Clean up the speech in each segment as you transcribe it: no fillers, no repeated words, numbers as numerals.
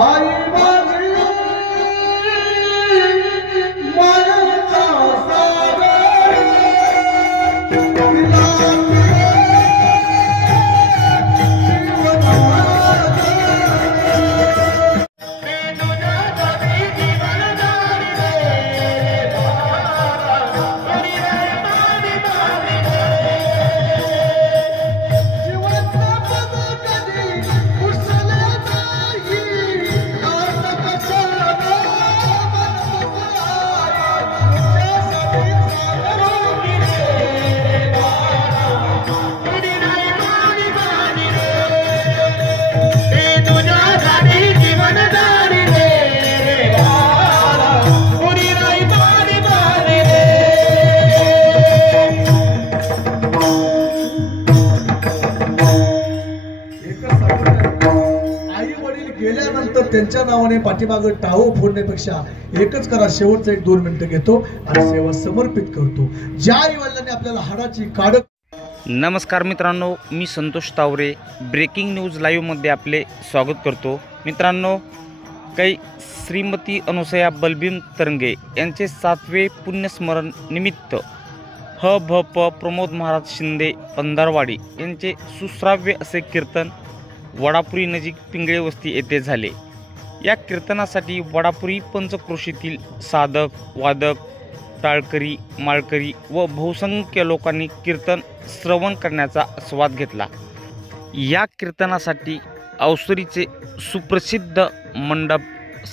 आई माझी मायाचा सागर तिला त्यांच्या नावाने पाठीमागे टाळू फोडण्यापेक्षा एकच करा. शेवटचं 1-2 मिनिटं घेतो आणि सेवा समर्पित करतो. ज्या आई वडिलांनी आपल्याला हाडाची काढ. नमस्कार मित्रांनो, मी Santosh Taware breaking news live मध्ये आपले स्वागत करतो. मित्रांनो, काही श्रीमती अनुसया बलबीर तरंगे यांचे 7वे पुण्यस्मरण निमित्त ह.भ.प. प्रमोद महाराज शिंदे पंधारवाडी यांचे सुश्राव्य असे कीर्तन वडापुरी नजीक पिंगळे वस्ती येथे झाले. या कीर्तनासाठी वडापुरी पंचक्रोशीतील साधक, वादक, टाळकरी, माळकरी व बहुसंख्य लोकांनी कीर्तन श्रवण करण्याचा आस्वाद घेतला. या कीर्तनासाठी अवसरीचे सुप्रसिद्ध मंडप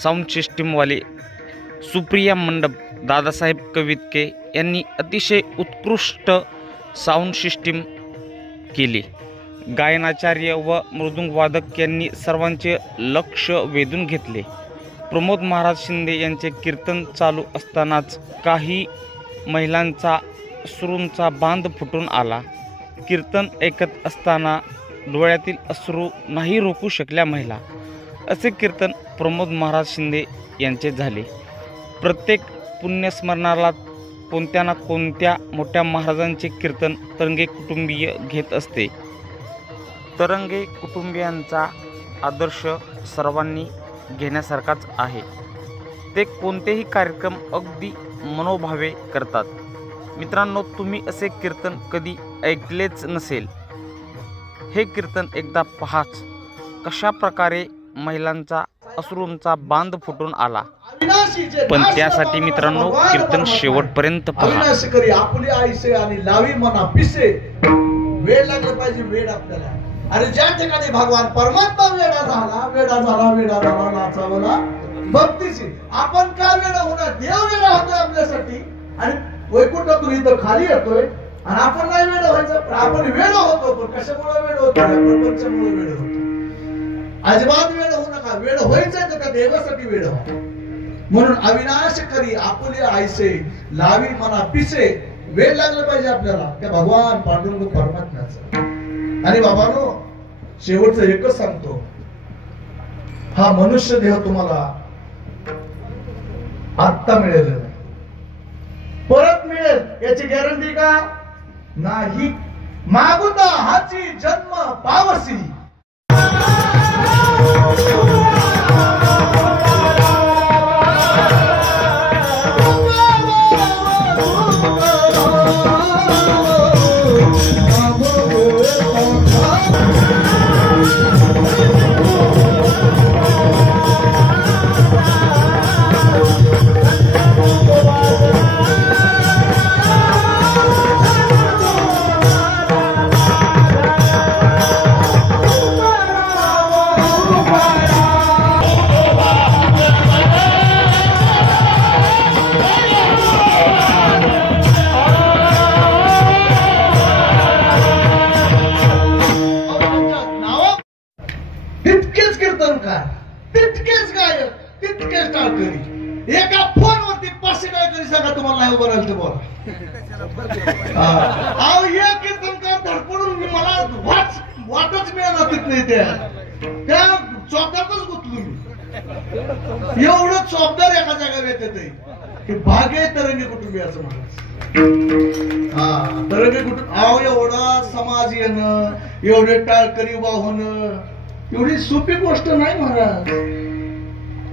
साऊंड सिस्टीमवाले सुप्रिया मंडप दादासाहेब कवितके यांनी अतिशय उत्कृष्ट साऊंड सिस्टीम केली. गायनाचार्य व मृदुंगवादक यांनी सर्वांचे लक्ष वेधून घेतले. प्रमोद महाराज शिंदे यांचे कीर्तन चालू असतानाच काही महिलांचा अश्रूंचा बांध फुटून आला. कीर्तन ऐकत असताना डोळ्यातील अश्रू नाही रोखू शकल्या महिला. असे कीर्तन प्रमोद महाराज शिंदे यांचे झाले. प्रत्येक पुण्यस्मरणाला कोणत्या ना कोणत्या मोठ्या महाराजांचे कीर्तन तरंगे कुटुंबीय घेत असते. तरंगे कुटुंबियांचा आदर्श सर्वांनी घेण्यासारखाच आहे. ते कोणतेही कार्यक्रम अगदी मनोभावे करतात. मित्रांनो, तुम्ही असे कीर्तन कधी ऐकलेच नसेल. हे कीर्तन एकदा पहाच. कशा प्रकारे महिलांचा अश्रूंचा बांध फुटून आला. पण त्यासाठी मित्रांनो कीर्तन शेवटपर्यंत पहा. आपली आईसे आणि लावी मना पिसे. वेळ लागला पाहिजे, वेळ आपल्याला. आणि ज्या ठिकाणी भगवान परमात्मा वेडा झाला नाचावला भक्तीची. आपण का वेडा होणार? देव वेडा होतोय आपल्यासाठी आणि वैकुंठातून इथं खाली येतोय आणि आपण नाही वेडा व्हायचं. आपण वेडा होतो, पण कशामुळे वेडा होतो? प्रपंचामुळे वेडा होतो. अजिबात वेडा होऊ नका. वेड व्हायचंय तर त्या देवासाठी वेडा व्हा. म्हणून अविनाश करी आपुले आईसे लावी मना पिसे. वेळ लागला पाहिजे आपल्याला त्या भगवान पांडुरंग परमात्म्याचा. आणि बाबांनो, शेवटचं एकच सांगतो, हा मनुष्य देह तुम्हाला आत्ता मिळेल नाही, परत मिळेल याची गॅरंटी का नाही. मागुता हाची जन्म पावसी. तितकेच गायक, तितकेच टाळकरी. एका फोनवरती 500 टाळकरी सांगा तुम्हाला नाही उभं राहिलं तर बोला. हे कीर्तनकार धडपडून मला वाटच मिळाला तिथं. त्या चौकातच गुंतलो मी. एवढं चौकदार एका जागा येते की भाग्य तरंगे कुटुंबियाचं महाराज. तरंगे कुटुंब एवढा समाज येणं, एवढे टाळकरी उभा होणं एवढी सोपी गोष्ट नाही महाराज.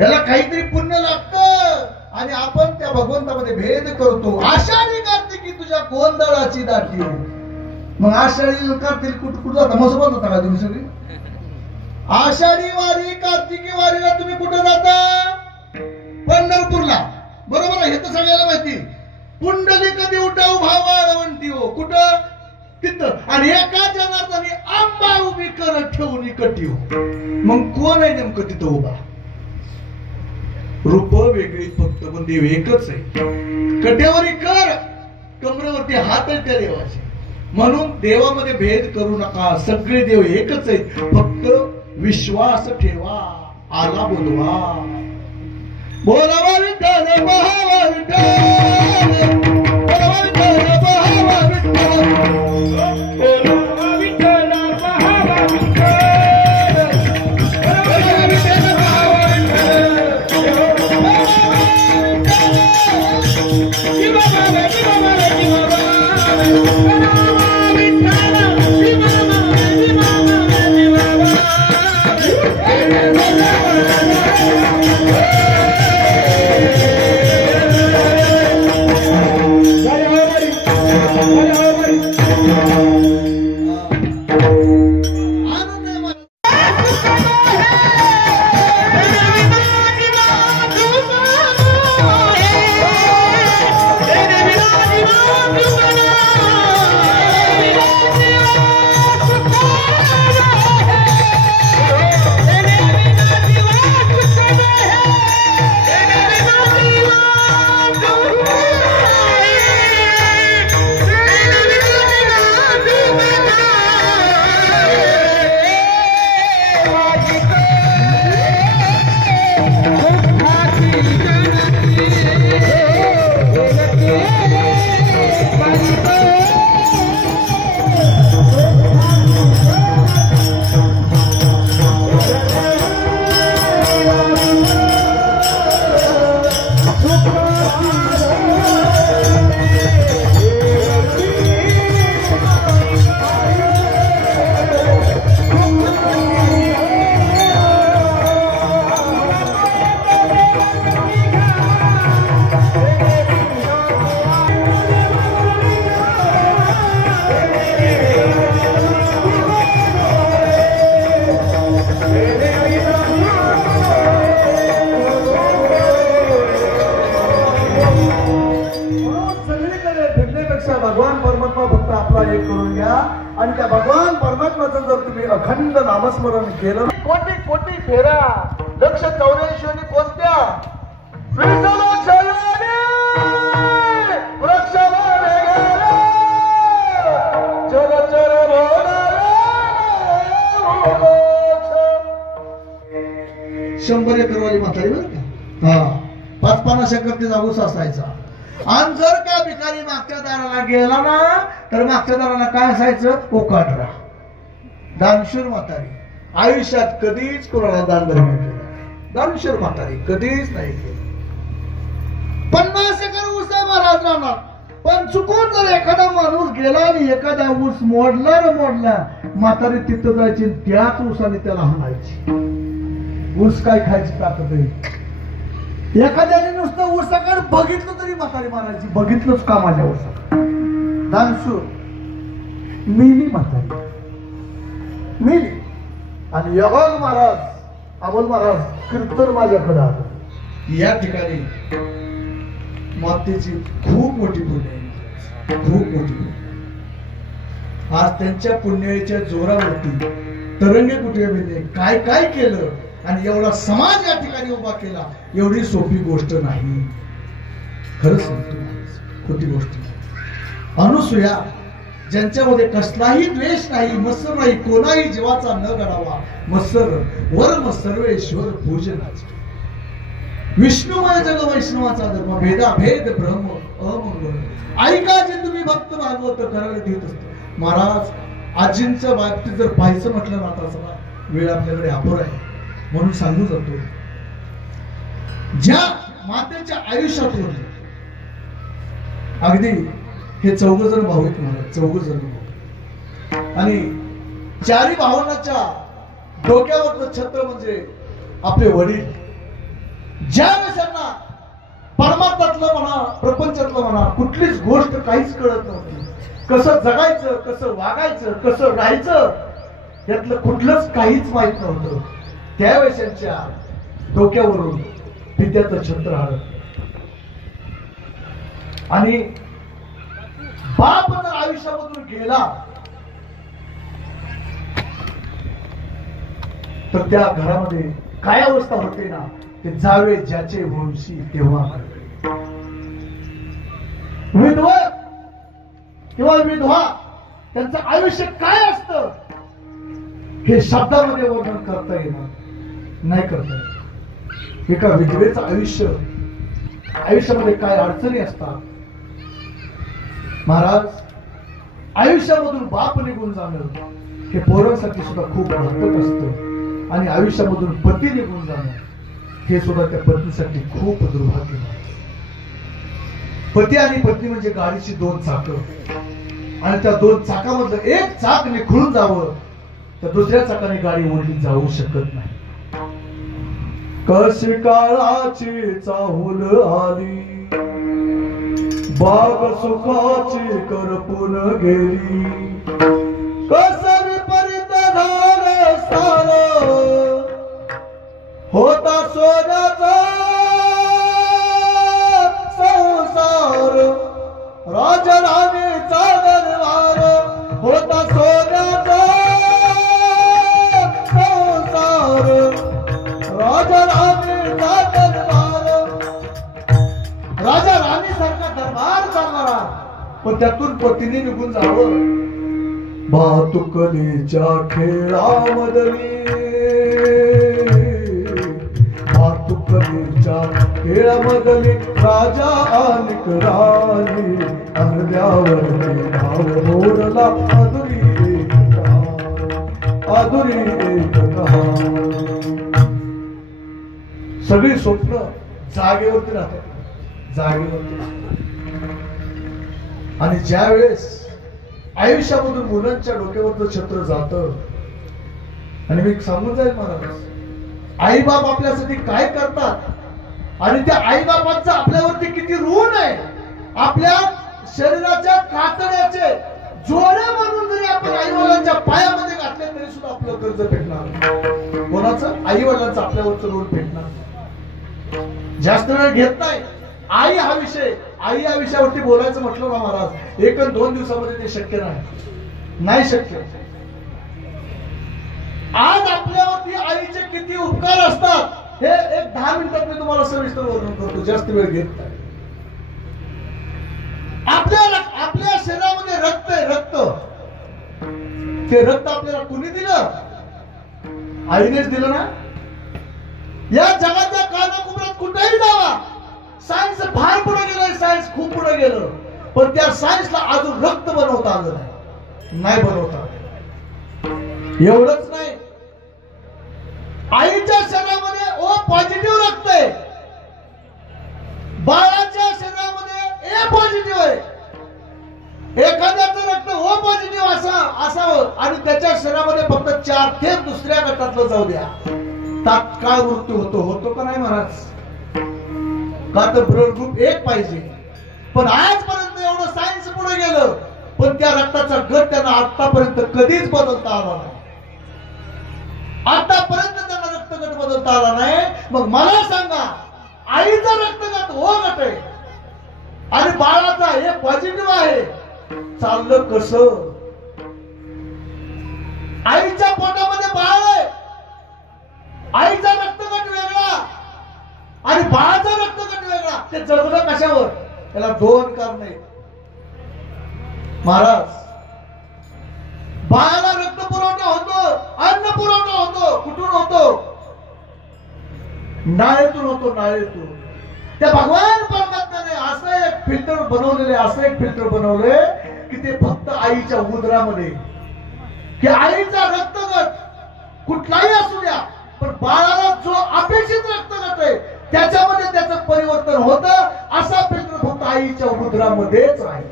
याला काहीतरी पुण्य लागतं आणि आपण त्या भगवंतामध्ये भेद करतो. आषाढी कार्तिकी तुझ्या गोंधळाची दाटी. मग आषाढी कार्तिक कुठं जाता? मसोबत होता का तुम्ही सगळी? आषाढी वारी कार्तिकी वारीला तुम्ही कुठं जाता? पंढरपूरला. बरोबर आहे, हे तर सगळ्याला माहिती. पुंडलिक देवटाऊ भावाळवंती हो कुठं? तिथं. आणि एका जनार्दनी आंबा उभी करत ठेवून कटी हो. मग कोण आहे नेमकं तिथं उभा? रूप वेगळी फक्त पण देव एकच आहे. कट्यावरी कर, कमरेवरती हात आहे त्या देवाचे. म्हणून देवामध्ये भेद करू नका, सगळे देव एकच आहेत. फक्त विश्वास ठेवा. आला बोलवा, बोलावा विठ्ठल महावा विठ्ठल, बोलावा विठ्ठल महावा विठ्ठल, बोलावा विठ्ठल महावा विठ्ठल, बोलावा विठ्ठल महावा भगवान परमात्मा फक्त आपला एक करून घ्या. आणि त्या भगवान परमात्म्याचं जर तुम्ही अखंड नामस्मरण केलं, कोटी कोटी फेरा 184 आणि कोणत्या शंभर एकरवाली म्हातारी बरं का. हा 5-50 एकर ते जाऊस असायचा. आणि जर का भिकारी मागच्या दाराला गेला ना तर मागच्या दाराला काय असायचं? ओकाटरा. दानशूर म्हातारी. आयुष्यात कधीच कोणाला दान धर्म केलं. दानशूर म्हातारी कधीच नाही केलं. 50 एकर ऊस आहे महाराज राहणार. पण चुकून जर एखादा माणूस गेला आणि एखादा ऊस मोडला ना मोडला, म्हातारी तिथं जायची त्याच ऊसाने त्याला हाणायची. ऊस काय खायची ताकद आहे. एखाद्याने नुसतं ऊसाकडे बघितलं तरी म्हातारी मारायची. बघितलंच का माझ्या ऊसाकडे? दानशूर मेली म्हातारी, मेली. आणि यवल महाराज, अमोल महाराज कीर्तन माझ्याकडे आलं. या ठिकाणी मातेची खूप मोठी पुण्य आहे, खूप मोठी पुण्य. आज त्यांच्या पुण्याच्या जोरावरती तरंगे कुटुंबाने काय काय केलं आणि एवढा समाज या ठिकाणी उभा केला. एवढी सोपी गोष्ट नाही. खरंच सांगतो, खोटी गोष्ट नाही. अनुसूया ज्यांच्यामध्ये कसलाही द्वेष नाही, मत्सर नाही, कोणाही जीवाचा न गडावा. मत्सर वर्म सर्वेश्वर पूजनाचे. विष्णुमय जग वैष्णवाचा धर्म. भेदा भेद ब्रह्म अमंगल. ऐका जे तुम्ही भक्त भागवत करायला देत असतो. महाराज आजींच्या बाबतीत जर पाहायचं म्हटलं ना, आता वेळ आपल्याकडे अपुरा आहे म्हणून सांगू जातो. ज्या मातेच्या आयुष्यातून अगदी हे 4 जण भाऊ आहेत महाराज. 4 जण भाऊ. आणि 4 भावांच्या डोक्यावरचं छत्र म्हणजे आपले वडील. ज्यावेळेस त्यांना परमात्म्यातलं म्हणा प्रपंचातलं म्हणा कुठलीच गोष्ट काहीच कळत नव्हती, कसं जगायचं, कसं वागायचं, कसं राहायचं यातलं कुठलंच काहीच माहित नव्हतं, त्यावेळेस त्यांच्या डोक्यावरून विद्याचं छत्र हरत आणि बाप जर आयुष्यामधून गेला तर त्या घरामध्ये काय अवस्था होते ना, ते जावे ज्याचे वंशी तेव्हा विधवा किंवा विधवा त्यांचं आयुष्य काय असतं हे शब्दामध्ये वर्णन करता येणार नाही, करता येत. एका विधवेचं आयुष्यामध्ये काय अडचणी असतात महाराज. आयुष्यामधून बाप निघून जाणं हे पोरांसाठी सुद्धा खूप घातक असतं आणि आयुष्यामधून पती निघून जाणं हे सुद्धा त्या पत्नीसाठी खूप दुर्भाग्य. पती आणि पत्नी म्हणजे गाडीची दोन चाकं आणि त्या दोन चाकामधलं एक चाक निखळून जावं तर दुसऱ्या चाकाने गाडी ओढली जाऊ शकत नाही. कशी काळाची चाहूल आली बाग सुखाची करपून गेली, कसं विपरीत झालं सारं होता सोन्याचा संसार, राजराणीचा दरबार होता सोन्याचा संसार, राजराणीचा दरबार. राजा राणी सारखा दरबार चालणारा पण त्यातून पतीने निघून जावं. भातुकलीच्या खेळामधली खेळामधली राजा अनेक राणी अर्ध्यावरती भाव मोडला अधुरी एक कहाणी. सगळी स्वप्न जागेवरती राहतात, जागेवरती. आणि ज्या वेळेस आयुष्यामधून मुलांच्या डोक्यावरचं छत्र जात आणि मी सांगून जाईल महाराज, आई बाप आपल्यासाठी काय करतात आणि त्या आई बापांचा आपल्यावरती किती ऋण आहे. आपल्या शरीराच्या कातड्याचे जोडे म्हणून जरी आपण आई वडिलांच्या पायामध्ये घातले तरी सुद्धा आपलं कर्ज फेडणार. कोणाचं? आई वडिलांचं आपल्यावरचं ऋण फेडणार. जास्त वेळ घेत नाही. आई हा विषय, आई या विषयावरती बोलायचं म्हटलं ना महाराज, 1 आणि 2 दिवसामध्ये ते शक्य नाही शक्य. आज आपल्यावरती आईचे किती उपकार असतात हे एक 10 मिनिटात मी तुम्हाला सविस्तर वर्णन करतो, जास्त वेळ घेत नाही. आपल्या शरीरामध्ये रक्त आहे, रक्त. ते रक्त आपल्याला कुणी दिलं? आईनेच दिलं ना. या जगाच्या कानाकोपऱ्यात कुठेही जावा, सायन्स फार पुढे गेलं, सायन्स खूप पुढे गेलं, पण त्या सायन्सला अजून रक्त बनवता आलं नाही बनवता आलं. एवढंच नाही, आईच्या शरीरामध्ये ओ पॉझिटिव्ह रक्त आहे, बाळाच्या शरीरामध्ये ए पॉझिटिव्ह आहे. एखाद्याचं रक्त ओ पॉझिटिव्ह असावं आणि त्याच्या शरीरामध्ये फक्त 4 थेंब दुसऱ्या गटातलं जाऊ द्या, तात्काळ मृत्यू होतो का नाही महाराज? का तर ब्लड ग्रुप 1 पाहिजे. पण आजपर्यंत एवढं सायन्स पुढे गेलं पण त्या रक्ताचा गट त्यांना आतापर्यंत कधीच बदलता आला नाही. आतापर्यंत त्यांना रक्तगट बदलता आला नाही. मग मला सांगा, आईचा रक्तगट ओ गट आहे आणि बाळाचा हे पॉझिटिव्ह आहे, चाललं कसं? आईच्या पोटामध्ये बाळ आहे, आईचा रक्तगट वेगळा आणि बाळाचा रक्तगट वेगळा. ते जगलं कशावर? त्याला 2 कारण आहेत महाराज. बाळाला रक्त पुरवठा होतो, अन्न पुरवठा होतो. कुठून होतो? नाळेतून होतो, नाळेतून. त्या भगवान परमात्म्याने असं एक फिल्टर बनवलेले, असं एक फिल्टर बनवले की ते फक्त आईच्या उदरामध्ये, की आईचा रक्तगट कुठलाही असू द्या पण बाळाला जो अपेक्षित रक्तगट आहे त्याच्यामध्ये त्याचं परिवर्तन होतं. असा फिल्टर फक्त आईच्या उदरामध्येच आहे,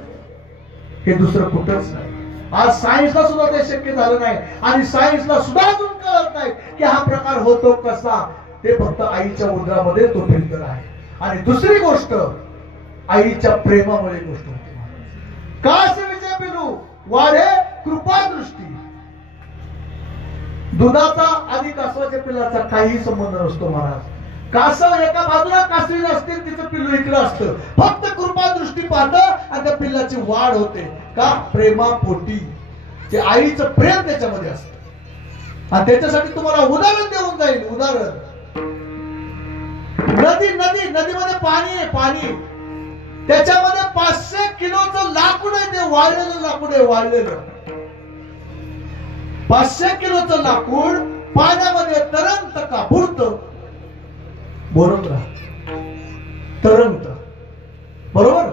हे दुसरं कुठंच नाही. आज सायन्सला सुद्धा ते शक्य झालं नाही आणि सायन्सला सुद्धा अजून कळत नाही की हा प्रकार होतो कसा. ते फक्त आईच्या उदरामध्ये तो फिल्टर आहे. आणि दुसरी गोष्ट, आईच्या प्रेमामुळे गोष्ट होते. कासवीचे पिलू वाढे कृपादृष्टी. दुधाचा आणि कासवाच्या पिलाचा काही संबंध नसतो महाराज. कासव एका बाजूला कासवी असते, तिचं पिल्लू इकडे असतं. फक्त कृपादृष्टी पाहतं आणि त्या पिल्लाची वाढ होते. का? प्रेमापोटी. ते आईचं प्रेम त्याच्यामध्ये असतं. आणि त्याच्यासाठी तुम्हाला उदाहरण देऊन जाईल. उदाहरण, नदीमध्ये पाणी आहे. पाणी त्याच्यामध्ये 500 किलोचं लाकूड आहे. ते वाळलेलं लाकूड आहे. वाळलेलं 500 किलोचं लाकूड पाण्यामध्ये तरंगत का? बुडत. बोलत राहा, तरंगत. बरोबर.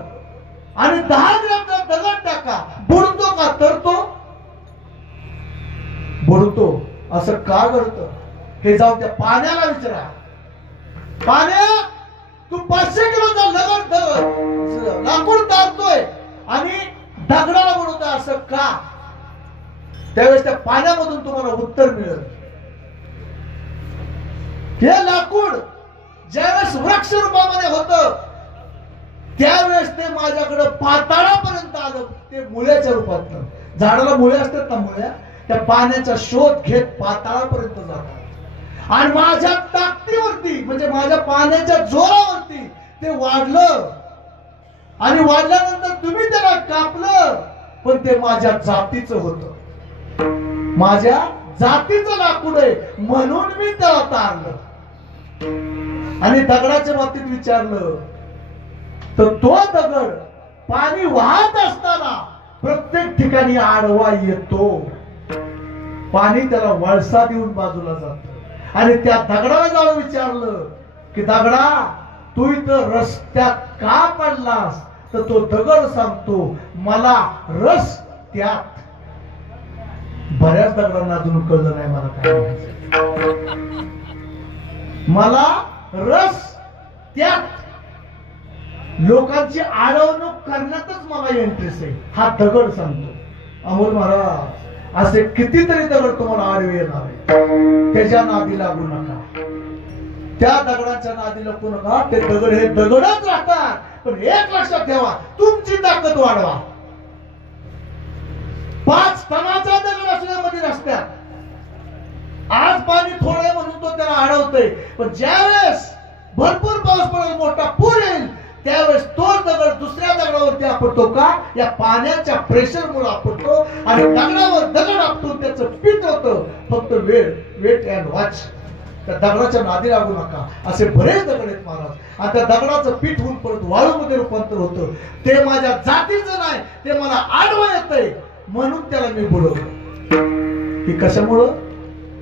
आणि 10 ग्रॅमचा दगड टाका, बुडतो का? तरतो, बुडतो. असं का घडतं? हे जाऊन त्या पाण्याला विचारा. पाण्या, तू 500 किलोचा लाकूड तारतोय आणि दगडाला बुडवतोय, असं का? त्यावेळेस त्या पाण्यामधून तुम्हाला उत्तर मिळेल. हे लाकूड ज्यावेळेस वृक्ष रूपामध्ये होतं, त्यावेळेस ते माझ्याकडे पाताळापर्यंत आलं. ते मुळ्याच्या रूपात. झाडाला मुळे असतात ना, मुळ्या त्या पाण्याचा शोध घेत पाताळापर्यंत जातात. आणि माझ्या ताकदीवरती, म्हणजे माझ्या पाण्याच्या जोरावरती ते वाढलं. आणि वाढल्यानंतर तुम्ही त्याला कापलं, पण ते माझ्या जातीचं होतं. माझ्या जातीचं लाकूड आहे म्हणून मी त्याला तारलं. आणि दगडाच्या बाबतीत विचारलं तर तो दगड पाणी वाहत असताना प्रत्येक ठिकाणी आडवा येतो. पाणी त्याला वळसा देऊन बाजूला जात. आणि त्या दगडाला जाऊन विचारलं की दगडा, तू इथं रस्त्यात का पडलास? तर तो दगड सांगतो, मला रस त्यात. बऱ्याच दगडांना अजून कळलं नाही मला काय. मला रस त्यात. लोकांची आडवणूक करण्यातच मला इंटरेस्ट आहे, हा दगड सांगतो. अमोल महाराज, असे कितीतरी दगड तुम्हाला आडवे येणार आहे. त्याच्या नादी लागू नका. त्या दगडाच्या नादी लागू नका. ते दगड हे दगडच राहतात. पण एक लक्षात ठेवा, तुमची ताकद वाढवा. 5 टनाचा दगड असण्यामध्ये रस्त्यात आज पाणी थोडे म्हणून तो त्याला अडवतोय. पण ज्यावेळेस भरपूर पाऊस पडेल, मोठा पूर येईल, त्यावेळेस तो दगड दुसऱ्या दगडावरती आपटतो का? या पाण्याच्या प्रेशर मुळे आपटतो. आणि दगडावर दगड आपटून त्याचं पीठ होतं. फक्त वेट अँड वॉच. त्या दगडाच्या नादी लागू नका. असे बरेच दगड आहेत महाराज. आणि त्या दगडाचं पीठ होऊन परत वाळूमध्ये रूपांतर होतं. ते माझ्या जातीचं नाही, ते मला आडवं येतंय म्हणून त्याला मी बोलवलं. की कशामुळं?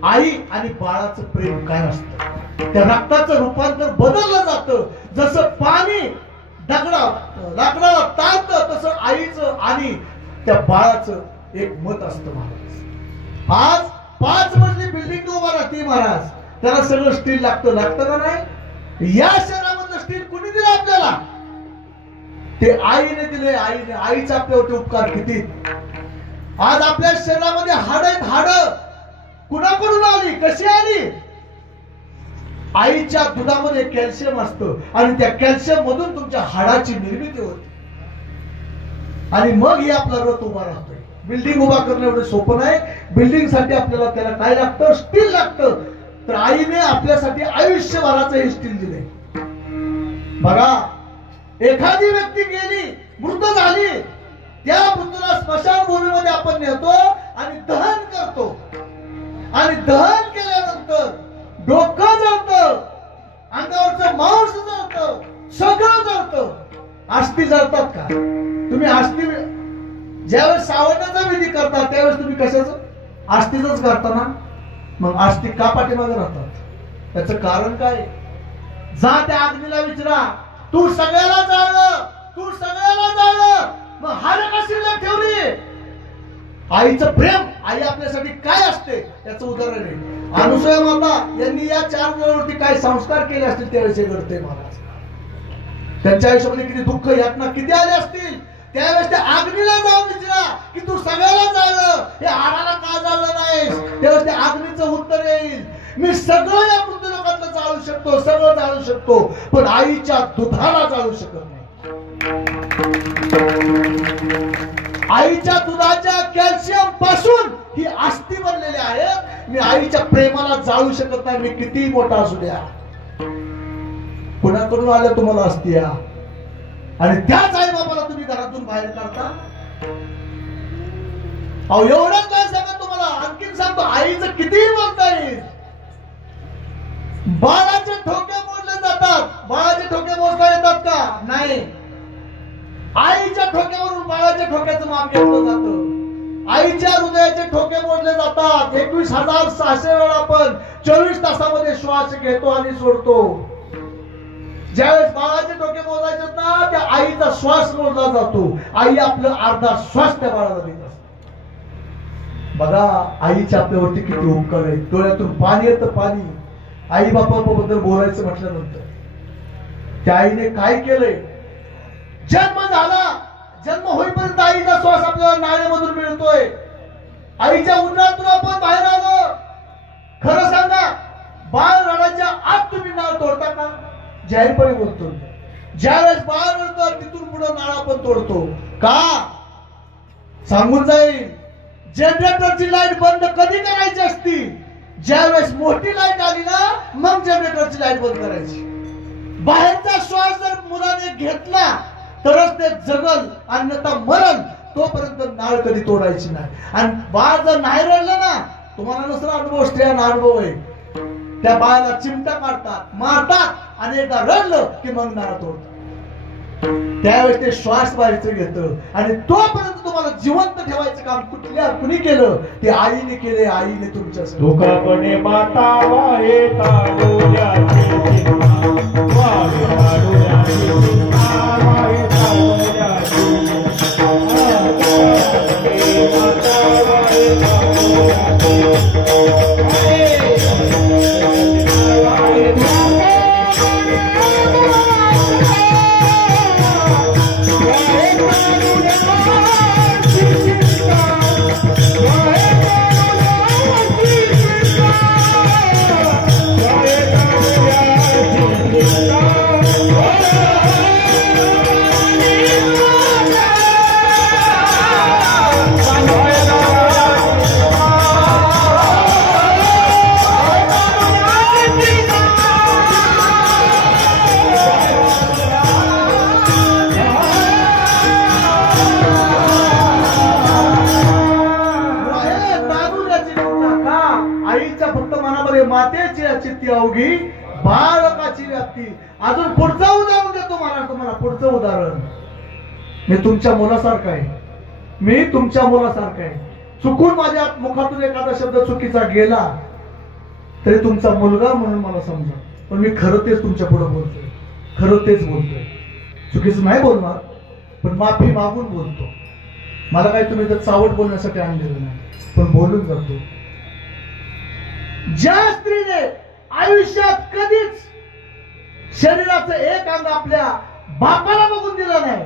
आई आणि बाळाचं प्रेम काय असतं, त्या रक्ताचं रूपांतर बदललं जातं. जसं पाणी लाकडाला ताणतं, तसं आईचं आणि त्या बाळाचं एक मत असतं महाराज. आज 5 मजली बिल्डिंग उभा राहते महाराज, त्याला सगळं स्टील लागतं का नाही? या शहरामधलं स्टील कुणी दिलं आपल्याला? ते आईने दिले. आईचे आपल्यावरती उपकार किती. आज आपल्या शरीरामध्ये हाड आहेत. हाड कुणाकडून आली, कशी आली? आईच्या दुधामध्ये कॅल्शियम असतं आणि त्या कॅल्शियम मधून तुमच्या हाडाची निर्मिती होते. आणि मग हे आपला रथ उभा राहतोय. बिल्डिंग उभा करणं एवढं सोपं नाही. बिल्डिंग साठी आपल्याला त्याला काय लागतं? स्टील लागतं. तर आईने आपल्यासाठी आयुष्यभराचं हे स्टील दिले. बघा, एखादी व्यक्ती गेली, मृत झाली, त्या मृत्यूला स्मशानभूमीमध्ये आपण नेतो आणि दहन करतो. आणि दहन केल्यानंतर डोकं जळतं, अंगावरचं मांस जळतं, सगळं जळतं. अस्थी जळतात का? तुम्ही अस्थी ज्यावेळेस सावरण्याचा विधी करता त्यावेळेस तुम्ही कशाचं? अस्थीच करता ना. मग अस्थी का पाठीमागे राहतात? त्याचं कारण काय? जा त्या अग्नीला विचारा, तू सगळ्याला जाळलं, तू सगळ्याला जाळलं, मग हाड कशी ठेवली? आईचं प्रेम, आई आपल्यासाठी काय असते त्याचं उदाहरण आहे. अनुसूया माता यांनी या 4 मुलांवरती काय संस्कार केले असतील त्यावेळेस हे घडते महाराज. त्यांच्या आयुष्यामध्ये किती दुःख यातना किती आले असतील. त्यावेळेस त्या अग्नीला जाऊन विचारा की तू सगळ्याला जाळलं, हे हाडाला का जाळलं नाहीस? त्यावेळेस त्या अग्नीचं उत्तर येईल मी सगळं या मृत्यू लोकातलं जाळू शकतो, सगळं जाळू शकतो, पण आईच्या दुधाला जाळू शकत नाही. आईच्या दुधाच्या कॅल्शियम पासून ही अस्थी बनलेली आहे. मी आईच्या प्रेमाला जाळू शकत नाही, मी किती मोठा असू द्या. कुणाकडून आल्या तुम्हाला अस्थी आणि त्याच आई बाबाला तुम्ही घरातून बाहेर काढता. अहो एवढंच काय सांगा तुम्हाला, आणखीन सांगतो, आईचं कितीही बोलता येईल. बाळाचे ठोके मोडले जातात. बाळाचे ठोके मोजता येतात का? नाही. आईच्या ठोक्यावरून बाळाच्या ठोक्याचं माप घेतलं जातं. आईच्या हृदयाचे ठोके मोडले जातात. 21,600 वेळा आपण 24 तासामध्ये श्वास घेतो आणि सोडतो. ज्यावेळेस बाळाचे ठोके मोजायचे ना, त्या आईचा श्वास मोजला जातो. आई आपलं अर्धा श्वास त्या बाळाला देत असते. बघा आईच्या आपल्यावरती किती उपकार आहेत. डोळ्यातून पाणी येतं, पाणी. आई बापाबद्दल बोलायचं म्हटल्यानंतर त्या आईने काय केलंय. जन्म झाला, जन्म होईपर्यंत आईचा श्वास आपल्याला नाळेमधून मिळतोय. आईच्या उदरातून आपण बाहेर आलो. खरं सांगा, बाळ रडायच्या आत तुम्ही नाळ तोडता का? जाहीरपणे बोलतो, ज्यावेळेस बाळ रडतं तिथून पुढे नाळ आपण तोडतो का? सांगून जाईल. जनरेटरची लाईट बंद कधी करायची असती? ज्यावेळेस मोठी लाईट आली ना, मग जनरेटरची लाईट बंद करायची. बाहेरचा श्वास जर मुलाने घेतला तरच ते जगल, अन्यथा मरण. तोपर्यंत नाळ कधी तोडायची नाही. आणि बाळ जर नाही रडलं ना, तुम्हाला नसला अनुभव, स्त्रियांना अनुभव आहे, त्या बाळाला चिमटा काढतात, मारतात आणि एकदा रडलं की मग नाळ तोडतात. त्यावेळेस ते श्वास बाहेरचं घेतं आणि तोपर्यंत तुम्हाला जिवंत ठेवायचं काम कुणी केलं? ते आईने केले. आईने तुमच्या दुखापणे माता वाहे ताडोल्याची वाहे ताडोल्याची वाहे ताडोल्याची माता वाहे चित्ती अवघी बाळकाची व्याप्ती. अजून पुढचं उदाहरण देतो मला तुम्हाला. पुढचं उदाहरण मी तुमच्या मुलासारखं आहे. मी तुमच्या मुलासारखं आहे. चुकून माझ्या मुखातून एखादा शब्द चुकीचा गेला तरी तुमचा मुलगा म्हणून मला समजा. पण मी खरं तेच तुमच्या पुढे बोलतोय, खरं तेच बोलतोय. चुकीचं नाही बोलणार, पण माफी मागून बोलतो. मला काही तुम्ही तर चावट बोलण्यासाठी आणलेलं नाही, पण बोलून जातो. ज्या स्त्रीने आयुष्यात कधीच शरीराचं एक अंग आपल्या बापाला बघून दिलं नाही,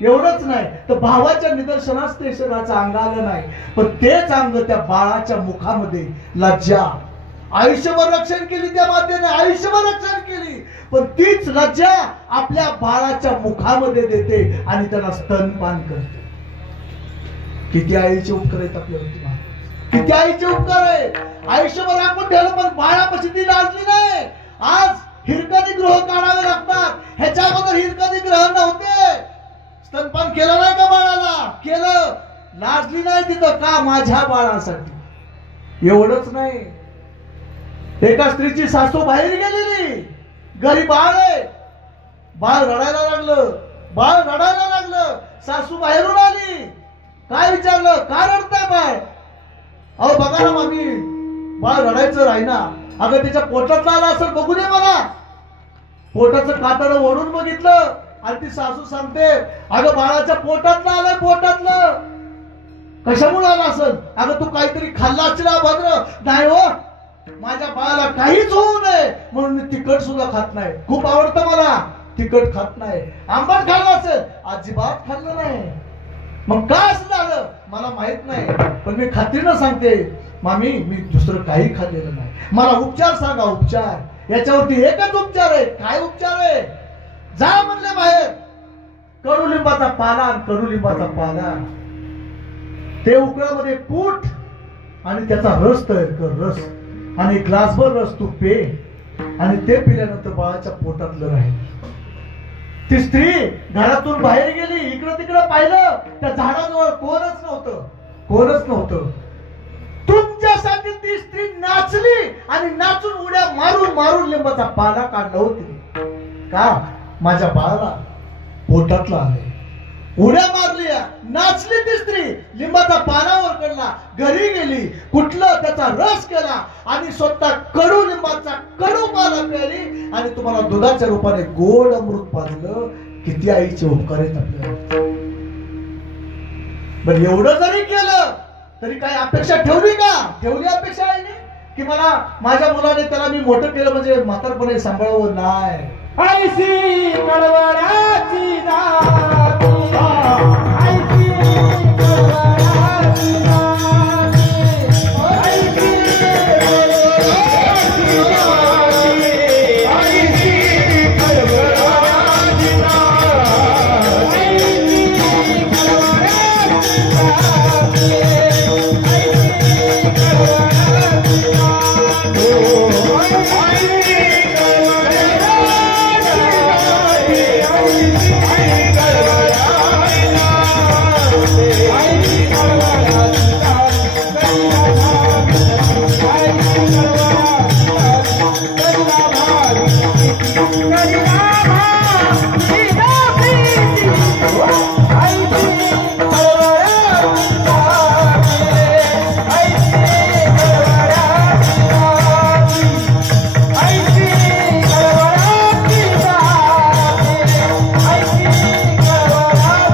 एवढंच नाही तर भावाच्या निदर्शनास ते शरीराचं अंग आलं नाही, पण तेच अंग त्या बाळाच्या मुखामध्ये लज्जा, आयुष्यभर रक्षण केली त्या मातेने, आयुष्यभर रक्षण केली, पण तीच लज्जा आपल्या बाळाच्या मुखामध्ये देते आणि त्याला स्तनपान करते. किती आईचे उपकार आहेत आपल्यावरती, किती आईचे उपकार आहे. आयुष्यभर आपण ठेवलं पण बाळापाशी ती लाजली नाही. आज हिरकणी गृह काढावे लागतात. ह्याच्या अगोदर हिरकणी ग्रह नव्हते. स्तनपान केलं नाही का बाळाला? केलं. लाजली नाही तिथं का? माझ्या बाळासाठी. एवढंच नाही, एका स्त्रीची सासू बाहेर गेलेली, घरी बाळ आहे, बाळ रडायला लागलं, बाळ रडायला लागलं, सासू बाहेरून आली, काय विचारलं, का रडताय बाळ? अहो बघा ना मामी, बाळ रडायचं राहिना. अगं त्याच्या पोटातला आला असेल, बघू दे मला. पोटाचं कातडं ओढून बघितलं आणि ती सासू सांगते, अगं बाळाच्या पोटातलं आलंय, पोटातलं. कशामुळे आलं असेल? अगं तू काहीतरी खाल्ला असेल भद्र. नाही हो, माझ्या बाळाला काहीच होऊ नये म्हणून मी तिखट सुद्धा खात नाही. खूप आवडतं मला, तिखट खात नाही. आंबट खाल्लं असेल, अजिबात खाल्लं नाही. मग काय असं झालं मला माहित नाही, पण मी खात्रीनं सांगते, मामी मी दुसरं काही खाल्लेलं नाही, मला उपचार सांगा उपचार. याच्यावरती एकच उपचार आहे. काय उपचार आहे? जा म्हणले बाहेर, कडुलिंबाचा पाला आणि कडुलिंबाचा पाला ते उकळामध्ये कूट आणि त्याचा रस तयार कर, रस आणि ग्लासभर रस तू पे आणि ते पिल्यानंतर बाळाच्या पोटातलं राहील. ती स्त्री घरातून बाहेर गेली, इकडं तिकडं पाहिलं, त्या झाडाजवळ कोणच नव्हतं. तुमच्यासाठी ती स्त्री नाचली आणि नाचून उड्या मारून मारून लिंबाचा पाला काढला होती. का? माझ्या बाळाला पोटातला आले. उड्या मारल्या, नाचली ती स्त्री, लिंबाचा पानावर कडला, घरी गेली, कुठलं त्याचा रस केला आणि स्वतः कडू लिंबाचा कडू पाला प्यायली आणि तुम्हाला दुधाच्या रूपाने गोड अमृत पाजलं. किती आईचे उपकार आहेत आपल्याला. पण एवढं जरी केलं तरी काही अपेक्षा ठेवली का? ठेवली अपेक्षा आईने की मला माझ्या मुलाने त्याला मी मोठं केलं म्हणजे म्हातारपणे सांभाळावं? नाही. आईसी कळवळाची जाती, आईसी कळवळाची जाती, आईसी कळवळाची जाती, आईसी कळवळाची जाती, आईसी कळवळाची जाती, आईसी कळवळाची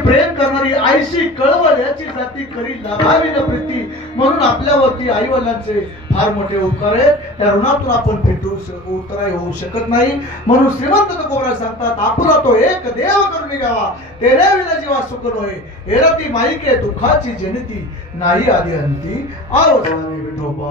प्रेम करणारी आईशी कळवळ याची जाती करी लाभावी न प्रीती. म्हणून आपल्यावरती आई वडिलांचे फार मोठे उपकार आहेत. त्या ऋणातून आपण उतराई होऊ शकत नाही. म्हणून श्रीमंत तुकोबराय सांगतात, आपुला तो एक देव करून घ्यावा, तेरे विना जीवा सुख नोहे, एरती माईके दुःखाची जनिती, नाही आधी अंती आवसाने विठोबा.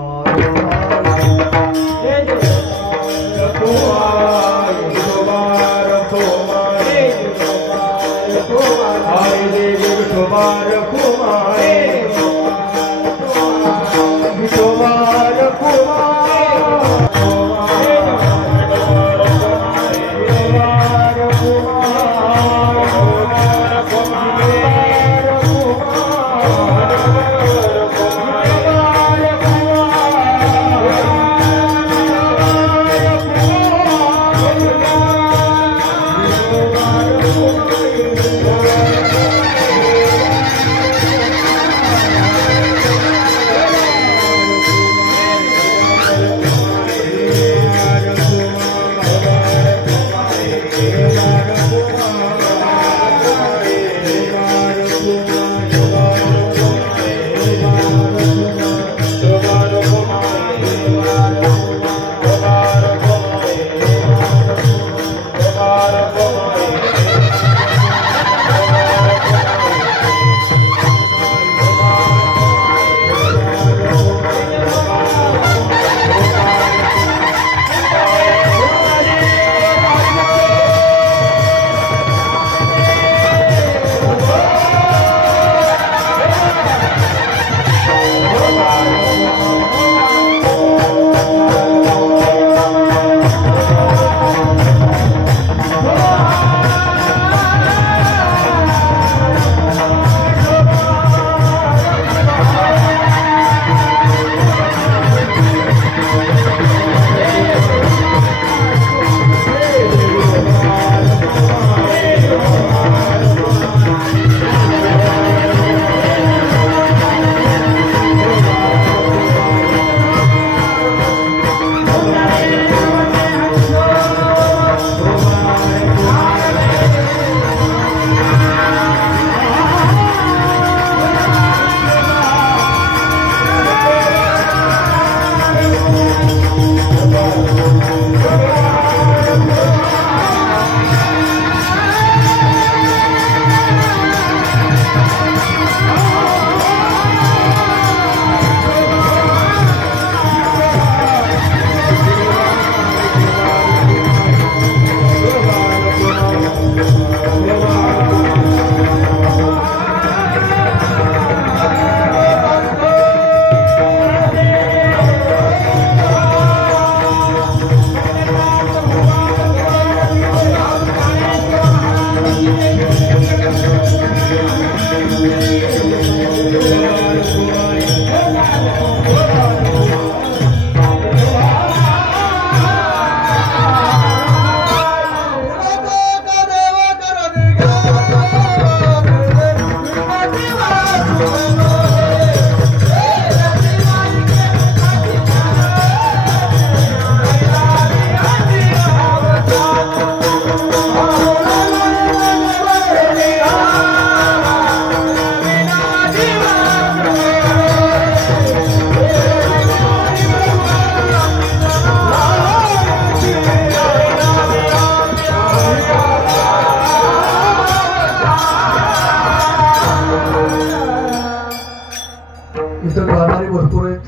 इथं गाणारी भरपूर आहेत.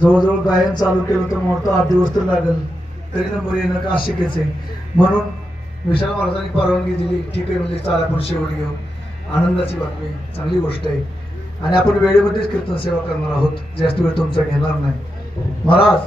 जवळजवळ गायन चालू केलं तर म्हणतो 8 दिवस तर लागेल, तरी नंबर येणं का अशक्यच आहे. म्हणून विशाल महाराजांनी परवानगी दिली. ठीक आहे म्हणजे चाल आपण शेवट घेऊ. आनंदाची बातमी, चांगली गोष्ट आहे. आणि आपण वेळेमध्येच कीर्तन सेवा करणार आहोत, जास्त वेळ तुमचा घेणार नाही महाराज.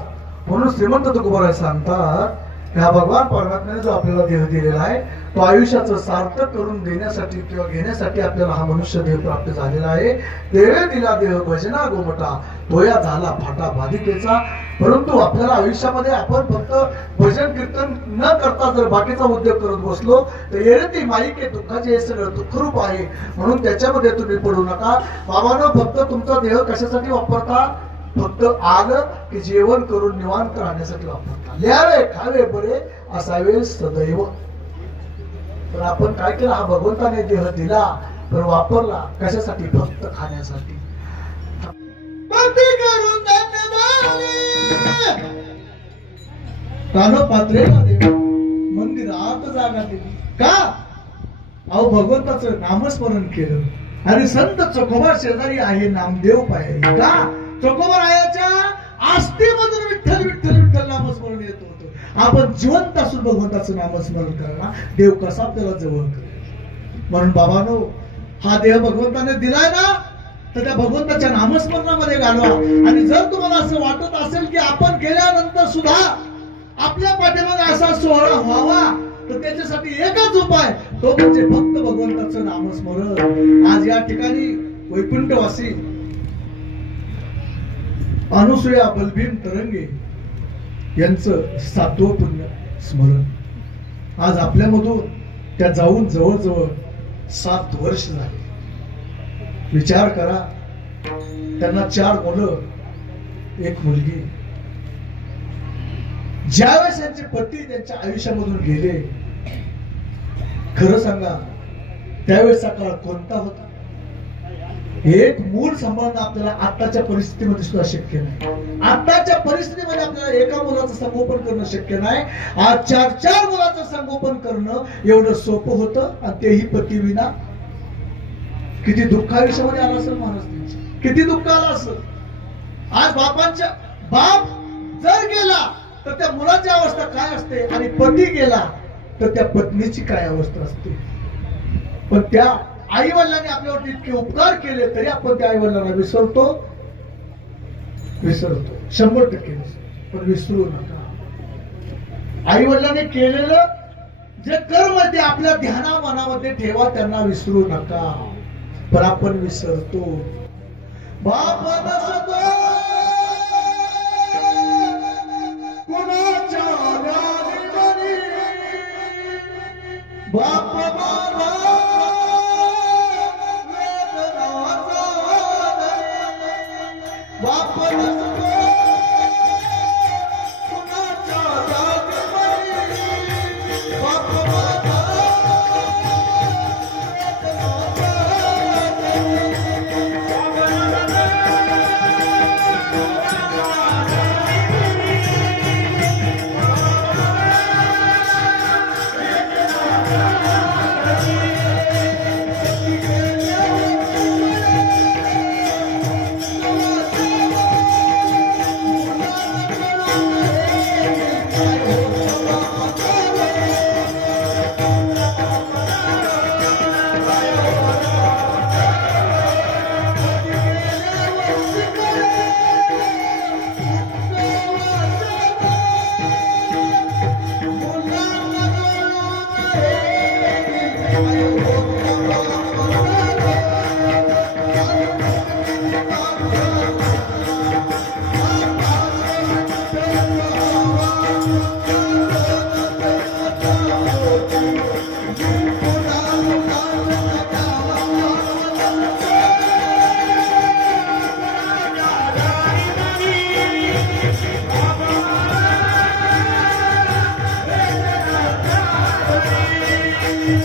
म्हणून श्रीमंत तुकोबाराय सांगतात, ह्या भगवान परमात्म्याने जो आपल्याला देह दिलेला आहे तो आयुष्याचं सार्थक करून देण्यासाठी किंवा घेण्यासाठी आपल्याला हा मनुष्य देह प्राप्त झालेला आहे. देवे दिला देह भजना गोमटा, तोया झाला फाटा बाधिकेचा. परंतु आपल्याला आयुष्यामध्ये आपण फक्त भजन कीर्तन न करता जर बाकीचा उद्योग करत बसलो तर येते माईके दुःखाचे हे सगळं दुःखरूप आहे. म्हणून त्याच्यामध्ये तुम्ही पडू नका. बाबांनो, फक्त तुमचा देह कशासाठी वापरता? फक्त आलं की जेवण करून निवांत राहण्यासाठी वापरता. लिहावे खावे बरे असावे सदैव. तर आपण काय केलं? हा भगवंताने देह दिला पण वापरला कशासाठी? फक्त खाण्यासाठी. मंदिरात जागा दिली का? अहो भगवंताचं नामस्मरण केलं आणि संत चोखोबा शेजारी आहे नामदेव पाय का? चोखोबारायाच्या आस्थेमधून विठ्ठल विठ्ठल विठ्ठल नामस्मरण येत होतं. आपण जिवंत असून भगवंताचं नामस्मरण करा, देव कसा आपल्याला जवळ करेल. म्हणून बाबांनो, हा देह भगवंताने दिलाय ना, तर त्या भगवंताच्या नामस्मरणामध्ये घालवा. आणि जर तुम्हाला असं वाटत असेल की आपण गेल्यानंतर सुद्धा आपल्या पाठीमध्ये असा सोहळा व्हावा, तर त्याच्यासाठी एकच उपाय, तो म्हणजे फक्त भगवंताचं नामस्मरण. आज या ठिकाणी वैकुंठवासी अनुसूया बलभीम तरंगे यांचं 7वं पुण्य स्मरण. आज आपल्यामधून त्या जाऊन जवळजवळ 7 वर्ष झाले. विचार करा, त्यांना 4 मुलं, 1 मुलगी. ज्यावेळेस त्यांचे पती त्यांच्या आयुष्यामधून गेले, खरं सांगा त्यावेळेचा काळ कोणता होता? एक मूल सांभाळणं आपल्याला आताच्या परिस्थितीमध्ये सुद्धा शक्य नाही. आताच्या परिस्थितीमध्ये आपल्याला एका मुलाचं संगोपन करणं शक्य नाही. आज 4 मुलाचं संगोपन करणं एवढं सोपं होतं, आणि तेही पती विना. किती दुःख आयुष्यामध्ये आलं असेल महाराज त्यांच्या, किती दुःख आलं असेल. आज बाप जर गेला तर त्या मुलाची अवस्था काय असते, आणि पती गेला तर त्या पत्नीची काय अवस्था असते. पण त्या आई वडिलांनी आपल्यावरती इतके उपकार केले तरी आपण त्या आई वडिलांना विसरतो 100% पण विसरू नका. आई वडिलांनी केलेलं जे कर्म ते आपल्या ध्याना मनामध्ये ठेवा, त्यांना विसरू नका. पण आपण विसरतो. बाप नसतो कुणाच्या ध्यानी, बाप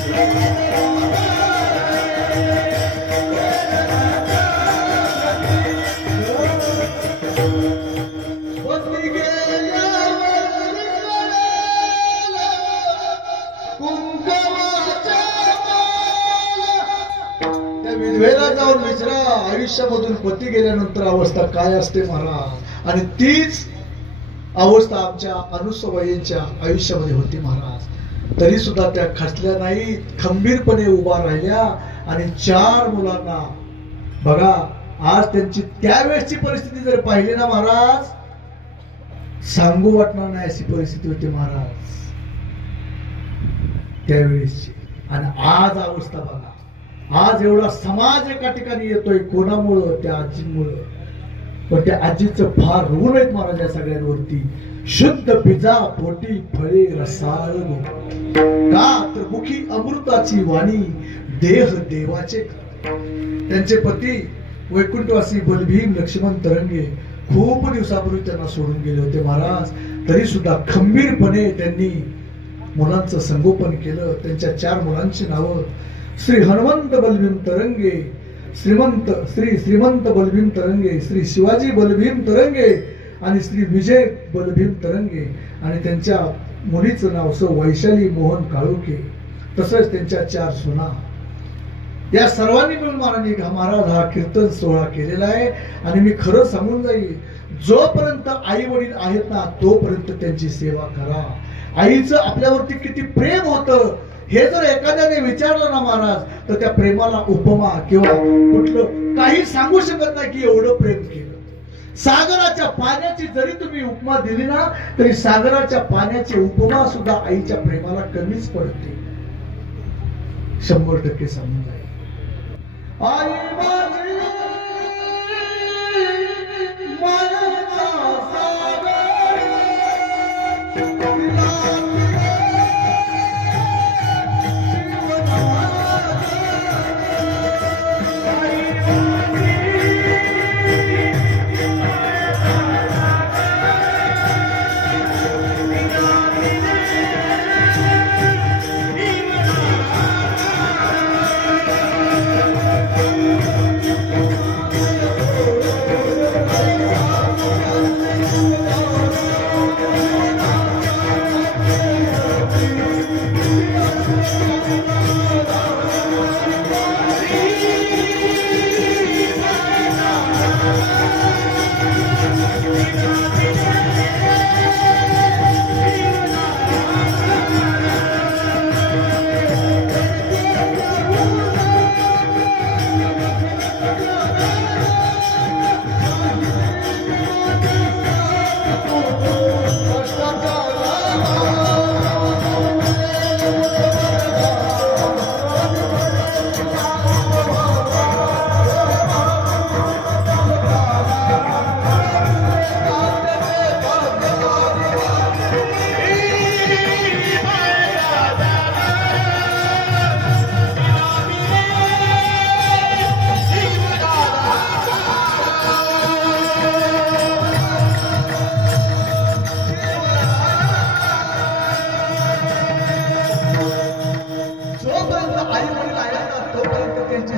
पती गेल्यावर कळालं कुंकवाच्या माला. त्या विधवेला जाऊन विचारा आयुष्यामधून पती गेल्यानंतर अवस्था काय असते महाराज. आणि तीच अवस्था आमच्या अनुसवयींच्या आयुष्यामध्ये होती महाराज. तरी सुद्धा त्या खचल्या नाही, खंबीरपणे उभा राहिल्या आणि 4 मुलांना बघा. आज त्यांची त्यावेळेसची परिस्थिती जर पाहिली ना महाराज, सांगू वाटणार नाही अशी परिस्थिती होती महाराज त्यावेळेसची. आणि आज अवस्था बघा. आज एवढा समाज एका ठिकाणी येतोय कोणामुळं? त्या आजींमुळं. पण त्या आजीचं फार ऋण आहेत महाराज या सगळ्यांवरती. शुद्ध बीजा पोटी फळे रसाळ का तर मुखी अमृताची वाणी, देह देवाचे. त्यांचे पती वैकुंठवासी बलभीम लक्ष्मण तरंगे खूप दिवसापूर्वी त्यांना सोडून गेले होते महाराज. तरी सुद्धा खंबीरपणे त्यांनी मुलांचं संगोपन केलं. त्यांच्या 4 मुलांची नावं श्री हनुमंत बलभीम तरंगे, श्रीमंत बलभीम तरंगे, श्री शिवाजी बलभीम तरंगे आणि श्री विजय बलभीम तरंगे. आणि त्यांच्या मुलीचं नाव वैशाली मोहन काळुके. तसंच त्यांच्या 4 सुना. या सर्वांनी मिळून महाराज हा कीर्तन सोहळा केलेला आहे. आणि मी खरं सांगून जाईल, जोपर्यंत आई वडील आहेत ना तोपर्यंत त्यांची सेवा करा. आईचं आपल्यावरती किती प्रेम होतं हे जर एखाद्याने विचारलं ना महाराज, तर त्या प्रेमाला उपमा किंवा कुठलं काही सांगू शकत नाही की एवढं प्रेम केलं. सागराच्या पाण्याची जरी तुम्ही उपमा दिली ना तरी सागराच्या पाण्याची उपमा सुद्धा आईच्या प्रेमाला कमीच पडते. 100% समजून जाईल. आई माझी मायेचा सागर, तिला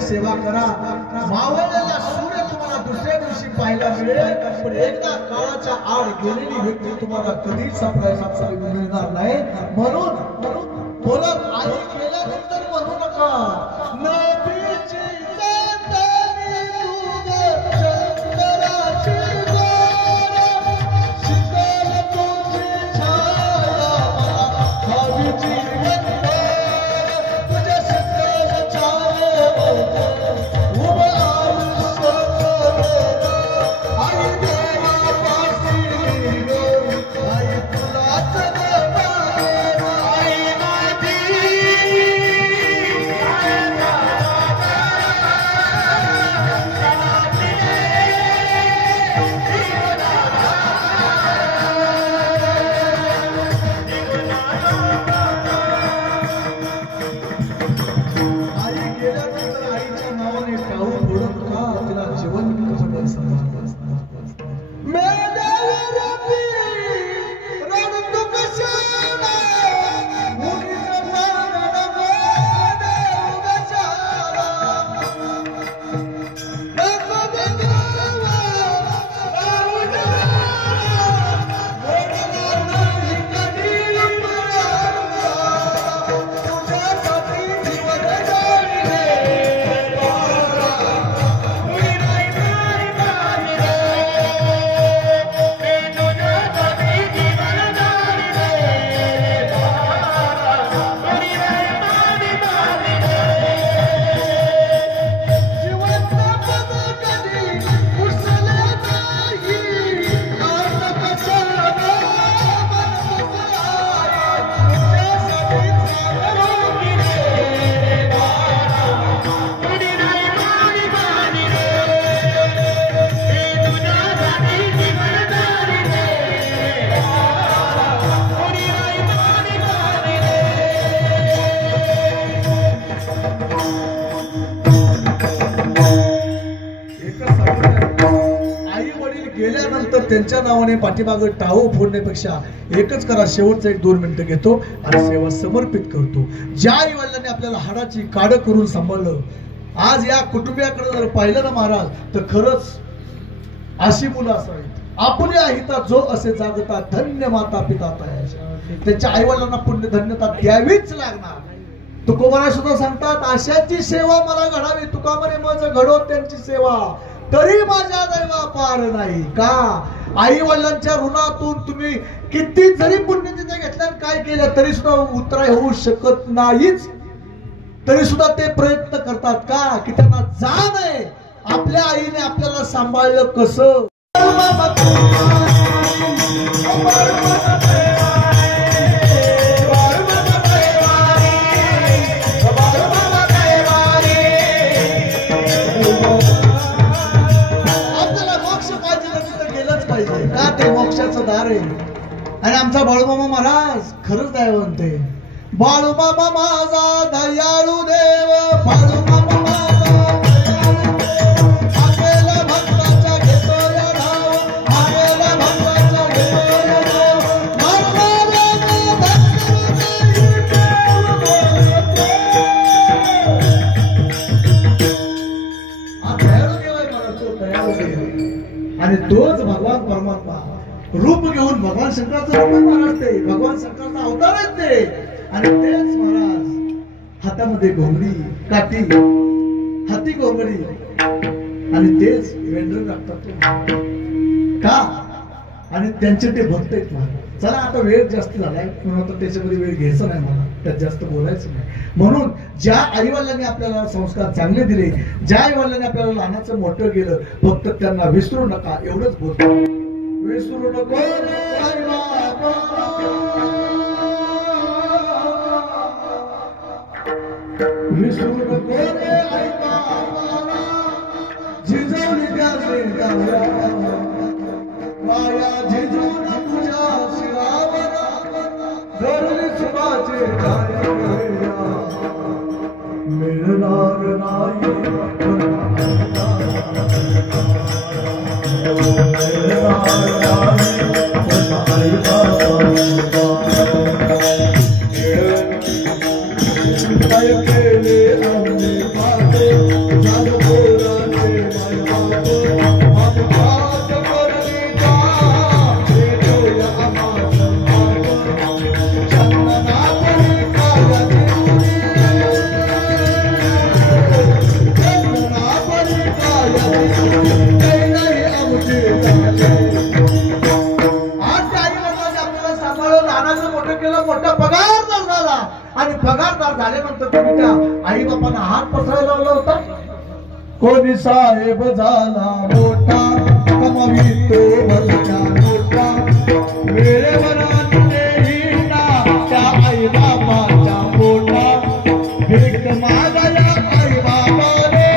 सेवा करा. मावळलेला सूर्य तुम्हाला दुसऱ्या दिवशी पाहायला मिळेल, पण एकदा काळाच्या आड गेलेली व्यक्ती तुम्हाला कधीच सापडायला मिळणार नाही. म्हणून बोलत आई गेल्यानंतर म्हणू नका नदीची चांदणी तुझं चंद्राची गोरा, शीतल तुझी छाया हवीची आई आई वडील गेल्यानंतर त्यांच्या नावाने पाठीमागे टाळू फोडण्यापेक्षा एकच करा, शेवटचं 1-2 मिनिटं घेतो आणि सेवा समर्पित करतो. ज्या आई वडिलांनी आपल्याला हाडाची काढ करून सांभाळलं, आज या कुटुंबियाकडे जर पाहिलं ना महाराज, तर खरंच अशी मुलं असावीत. आपल्या हिता जो असे जागता धन्य माता पिता तयाच्या. त्यांच्या आई वडिलांना पुण्य धन्यता द्यावीच लागणार. तुकोबाराय सुद्धा सांगतात, अशाची सेवा मला घडावी. तुका म्हणे माझं घडो त्यांची सेवा, तरी माझ्या दैवा पार नाही. का आई वडिलांच्या ऋणातून तुम्ही किती जरी पुण्यतिथ्या घेतल्या काय केलं तरी सुद्धा उतराय होऊ शकत नाहीच. तरी सुद्धा ते प्रयत्न करतात. का की त्यांना जाण आहे आपल्या आईने आपल्याला सांभाळलं कसं. का ते मोक्षाचं दार आहे. आणि आमचा बाळूमामा महाराज खरंच दयावंत आहे. बाळूमामा माझा दयाळू देव, बाळूमामा माझा आपल्याला भक्ताचा घेतो या नाव, आपल्याला भक्ताचा घेतो या नाव. हा दयाळू देव आहे मला, तो दयाळू देव. आणि तोच भगवान परमात्मा रूप घेऊन भगवान शंकराचं रूप महाराज ते भगवान शंकराचा अवतार आहेत ते. आणि तेच महाराज हातामध्ये घोंगडी काठी, हाती घोंगडी, आणि तेच वेंढर लागतात. का आणि त्यांचे ते भक्त आहेत महाराज. चला आता वेळ जास्त झालाय म्हणून आता त्याच्यामध्ये वेळ घ्यायचा नाही, मला त्यात जास्त बोलायचं नाही. म्हणून ज्या आईवडिलांनी आपल्याला संस्कार चांगले दिले, ज्या आईवडिलांनी आपल्याला लहानाचं मोठं केलं, फक्त त्यांना विसरू नका एवढंच बोलतो. विसरू नको विसरू नको जिजवली त्या माया जिजून तुझ्या शिरावर धरली सुखाचे मिळणार नाही. मोठा पगारदार झाला आणि पगारदार झाल्यानंतर तुम्ही त्या आई बापांना हात पसरायला लावला होता. कोणी साहेब झाला मोठा कमवितो भलत्या मोठा, वेळेवर त्या आई बाबाच्या मोठा भीक मागाया आई बाबाने,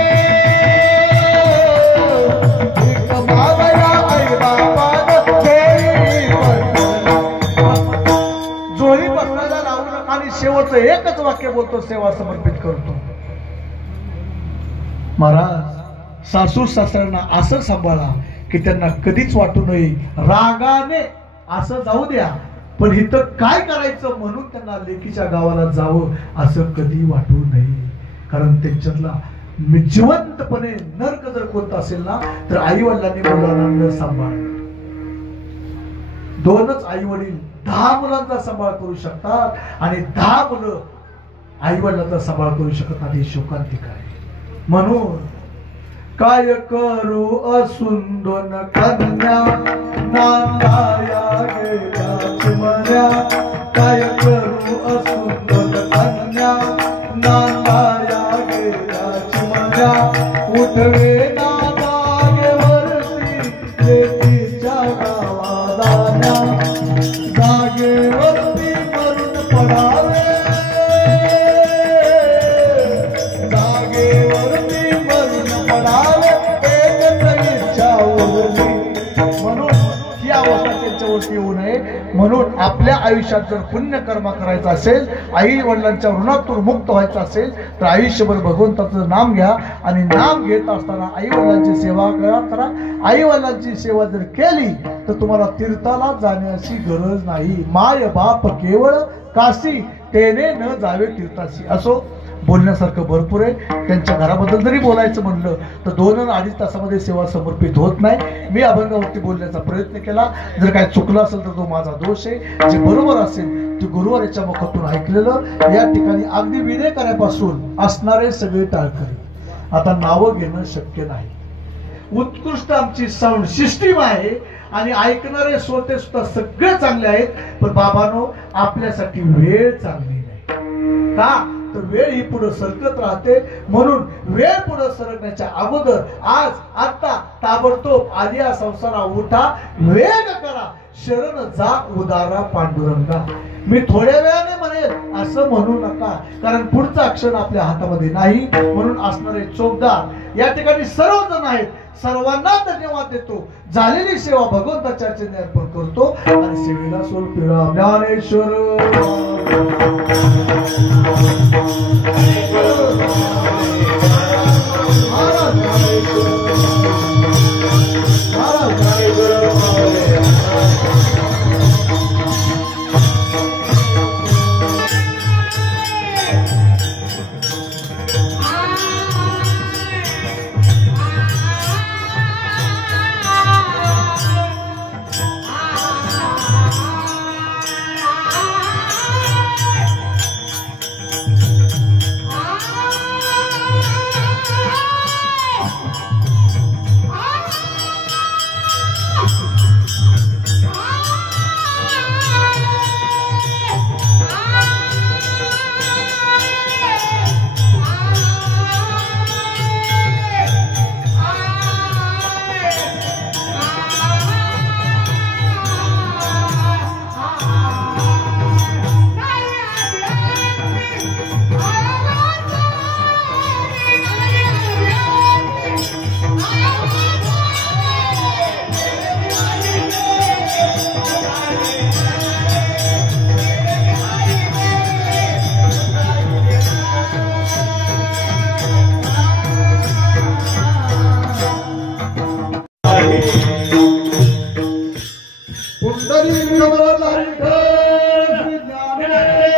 भीक मागाया आई बाबाने. जोही बसण्याला लावू नका. आणि शेवटचं एकच वाक्य बोलतो, सेवा समर्पित करतो. महाराज सासू सासऱ्यांना असं सांभाळा की त्यांना कधीच वाटू नये रागाने असं जाऊ द्या, पण इथं काय करायचं म्हणून त्यांना लेकीच्या गावाला जावं असं कधी वाटू नये. कारण त्यांच्यातला जिवंतपणे नरक जर कोणता असेल ना तर आई वडिलांनी मुलांना न सांभाळ. 2च आई वडील 10 मुलांचा सांभाळ करू शकतात आणि 10 मुलं आई वडिलांचा सांभाळ करू शकत नाही. शोकांतिक आहे. म्हणून काय करू असून 2 कन्या नांदाया गेल्या चिमण्या, काय करू असून 2 कन्या नांदाया गेल्या चिमण्या, उठवे ना जागेवरती लेकीच्या गावा जाण्या, जागेवरती मरून पडावे, जागेवरती मरून पडावे एकच इच्छा उरली. म्हणून ही अवस्था त्यांच्यावरती येऊ नये. म्हणून आपल्या आयुष्यात जर पुण्यकर्म करायचा असेल, आई वडिलांच्या ऋणातून मुक्त व्हायचं असेल तर आयुष्यभर भगवंताचं नाम घ्या आणि नाम घेत असताना आई वडिलांची सेवा करा. आई वडिलांची सेवा जर केली तर तुम्हाला तीर्थाला जाण्याची गरज नाही. माय बाप केवळ काशी, तेने न जावे तीर्थाशी. असो, बोलण्यासारखं भरपूर आहे. त्यांच्या घराबद्दल जरी बोलायचं म्हणलं तर 2-2.5 तासामध्ये सेवा समर्पित होत नाही. मी अभंगावरती बोलण्याचा प्रयत्न केला. जर काय चुकलं असेल तर तो माझा दोष आहे. जे बरोबर असेल ते गुरुवारीच्या मुखातून ऐकलेलं. या ठिकाणी अगदी विनय करण्यापासून असणारे सगळे टाळकरी. आता नावं घेणं शक्य नाही. उत्कृष्ट आमची साऊंड सिस्टीम आहे आणि ऐकणारे श्रोते सुद्धा सगळे चांगले आहेत. पण बाबांनो, आपल्यासाठी वेळ चांगली नाही. का तर वेळ ही पुढे सरकत राहते. म्हणून वेळ पुढे सरकण्याच्या अगोदर आज आता ताबडतोब आधी या संसारा उठा, वेग करा, शरण जा उदारा पांडुरंगा. मी थोड्या वेळाने म्हणेल असं म्हणू नका, कारण पुढचा क्षण आपल्या हातामध्ये नाही. म्हणून असणारे चोपदार या ठिकाणी सर्वजण आहेत. सर्वांना धन्यवाद देतो. झालेली सेवा भगवंताच्या चरणी अर्पण करतो आणि सेवेला सोल पिळा. ज्ञानेश्वर Hare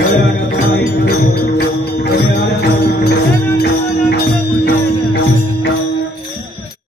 थोड्या वेळाने तुम्हाला इकडे